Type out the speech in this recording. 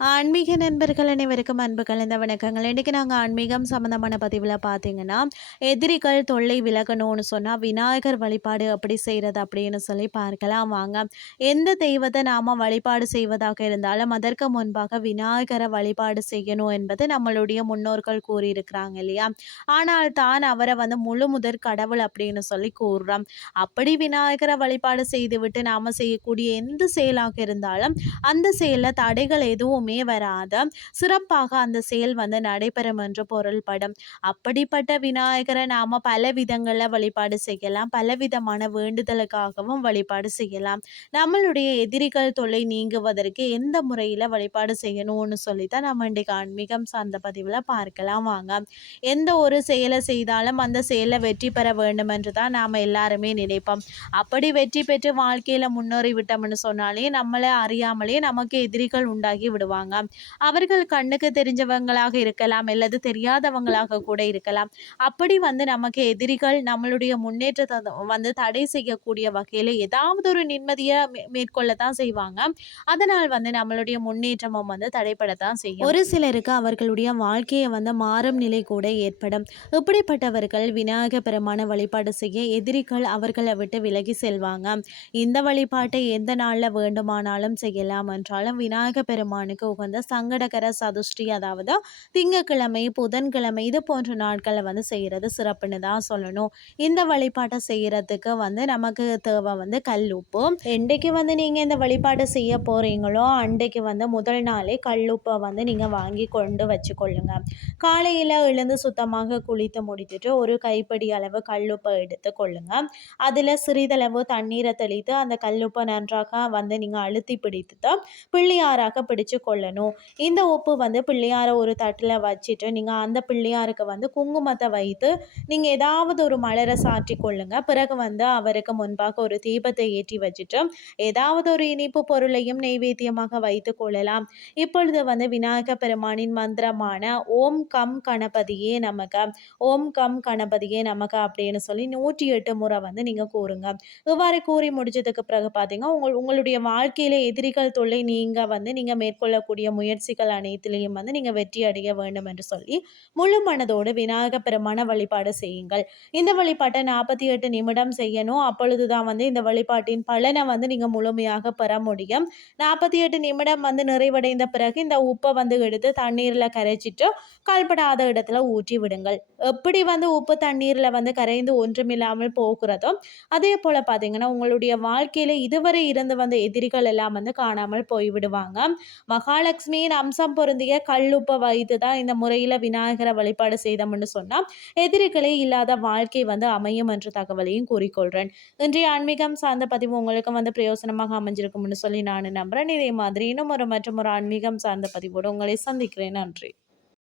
ஆன்மீக நண்பர்கள் அனைவருக்கும் அன்பு கலந்த வணக்கங்கள். இன்றைக்கி நாங்கள் ஆன்மீகம் சம்மந்தமான பதிவில் பார்த்தீங்கன்னா எதிரிகள் தொல்லை விலகணும்னு சொன்னால் விநாயகர் வழிபாடு அப்படி செய்கிறது அப்படின்னு சொல்லி பார்க்கலாம். வாங்க. எந்த தெய்வத்தை நாம் வழிபாடு செய்வதாக இருந்தாலும் அதற்கு முன்பாக விநாயகரை வழிபாடு செய்யணும் என்பது நம்மளுடைய முன்னோர்கள் கூறியிருக்கிறாங்க இல்லையா? ஆனால் தான் அவரை வந்து முழு முதற் கடவுள் அப்படின்னு சொல்லி கூறுறோம். அப்படி விநாயகரை வழிபாடு செய்துவிட்டு நாம் செய்யக்கூடிய எந்த செயலாக இருந்தாலும் அந்த செயலில் தடைகள் எதுவும் வராத சிறப்பாக அந்த செயல் வந்து நடைபெறும் என்று பொருள்படும். அப்படிப்பட்ட விநாயகரை நாம பல விதங்களில் வழிபாடு செய்யலாம். பலவிதமான வேண்டுதலுக்காகவும் வழிபாடு செய்யலாம். நம்மளுடைய எதிரிகள் தொல்லை நீங்குவதற்கு எந்த முறையில் வழிபாடு செய்யணும்னு சொல்லி தான் நம்ம இன்றைக்கு ஆன்மீகம் சார்ந்த பதிவில் பார்க்கலாம். வாங்க. எந்த ஒரு செயலை செய்தாலும் அந்த செயலை வெற்றி பெற வேண்டும் என்று தான் நாம் எல்லாருமே நினைப்போம். அப்படி வெற்றி பெற்று வாழ்க்கையில் முன்னேறி விட்டோம்னு சொன்னாலே நம்மளை அறியாமலே நமக்கு எதிரிகள் உண்டாகி விடுவாங்க. இருப்பாங்க அவர்கள் கண்ணுக்கு தெரிஞ்சவங்களாக இருக்கலாம் அல்லது தெரியாதவங்களாக கூட இருக்கலாம். அப்படி வந்து நமக்கு எதிரிகள் நம்மளுடைய முன்னேற்றத்தை வந்து தடை செய்யக்கூடிய வகையில் ஏதாவது ஒரு நிம்மதியை மேற்கொள்ள தான் செய்வாங்க. அதனால் வந்து நம்மளுடைய முன்னேற்றமும் வந்து தடைப்படத்தான் செய்யும். ஒரு சிலருக்கு அவர்களுடைய வாழ்க்கையை வந்து மாறும் நிலை கூட ஏற்படும். இப்படிப்பட்டவர்கள் விநாயக பெருமான வழிபாடு செய்ய எதிரிகள் அவர்களை விட்டு விலகி செல்வாங்க. இந்த வழிபாட்டை எந்த நாளில் வேண்டுமானாலும் செய்யலாம். என்றாலும் விநாயக பெருமானுக்கு உகந்த சங்கடகர சதுஷ்டி அதாவது திங்கக்கிழமை புதன்கிழமை இது போன்ற நாட்களை வந்து செய்கிறது சிறப்புன்னு தான் சொல்லணும். இந்த வழிபாட்டை செய்கிறதுக்கு வந்து நமக்கு தேவை வந்து கல் உப்பு. என்றைக்கு வந்து நீங்கள் இந்த வழிபாட்டை செய்ய போகிறீங்களோ அன்றைக்கு வந்து முதல் நாளே கல் உப்பை வந்து நீங்கள் வாங்கி கொண்டு வச்சுக்கொள்ளுங்க. காலையில் எழுந்து சுத்தமாக குளித்து முடித்துட்டு ஒரு கைப்படி அளவு கல்லுப்பை எடுத்து கொள்ளுங்க. அதில் சிறிதளவு தண்ணீரை தெளித்து அந்த கல்லுப்பை நன்றாக வந்து நீங்கள் அழுத்தி பிடித்து பிள்ளையாராக பிடிச்சு கொள்ள கொள்ளணும். இந்த உப்பு வந்து பிள்ளையாரை ஒரு தட்டில் வச்சுட்டு நீங்கள் அந்த பிள்ளையாருக்கு வந்து குங்குமத்தை வைத்து நீங்கள் ஏதாவது ஒரு மலரை சாற்றி கொள்ளுங்க. பிறகு வந்து அவருக்கு முன்பாக ஒரு தீபத்தை ஏற்றி வச்சுட்டு ஏதாவது ஒரு இனிப்பு பொருளையும் நெய்வேத்தியமாக வைத்து கொள்ளலாம். இப்பொழுது வந்து விநாயக பெருமானின் மந்திரமான ஓம் கம் கணபதியே நமக்கு ஓம் கம் கணபதியே நமக்கு அப்படின்னு சொல்லி நூற்றி எட்டு முறை வந்து நீங்கள் கூறுங்க. இவ்வாறு கூறி முடிச்சதுக்கு பிறகு பார்த்தீங்கன்னா உங்கள் உங்களுடைய வாழ்க்கையில எதிரிகள் தொல்லை நீங்கள் வந்து நீங்கள் மேற்கொள்ள கொள்ளக்கூடிய முயற்சிகள் அனைத்திலையும் வந்து நீங்கள் வெற்றி அடைய வேண்டும் என்று சொல்லி முழு மனதோடு விநாயக பெருமான வழிபாடு செய்யுங்கள். இந்த வழிபாட்டை நாற்பத்தி எட்டு நிமிடம் செய்யணும். அப்பொழுது தான் வந்து இந்த வழிபாட்டின் பலனை வந்து நீங்கள் முழுமையாக பெற முடியும். நாற்பத்தி எட்டு நிமிடம் வந்து நிறைவடைந்த பிறகு இந்த உப்பை வந்து எடுத்து தண்ணீரில் கரைச்சிட்டு கல்படாத இடத்துல ஊற்றி விடுங்கள். எப்படி வந்து உப்பு தண்ணீரில் வந்து கரைந்து ஒன்றுமில்லாமல் போகிறதோ அதே போல் பார்த்தீங்கன்னா உங்களுடைய வாழ்க்கையில் இதுவரை இருந்து வந்த எதிரிகள் எல்லாம் வந்து காணாமல் போய்விடுவாங்க. மகா மகாலட்சுமியின் அம்சம் பொருந்திய கல்லுப்பை வைத்து தான் இந்த முறையில் விநாயகரை வழிபாடு செய்தோம்னு சொன்னால் எதிரிகளே இல்லாத வாழ்க்கை வந்து அமையும் என்ற தகவலையும் கூறிக்கொள்கிறேன் இன்றைய ஆன்மீகம் சார்ந்த பதிவு உங்களுக்கு வந்து பிரயோசனமாக அமைஞ்சிருக்கும்னு சொல்லி நான் நம்புகிறேன் இதே மாதிரி இன்னும் ஒரு மற்றும் ஒரு ஆன்மீகம் சார்ந்த பதிவோடு உங்களை சந்திக்கிறேன். நன்றி.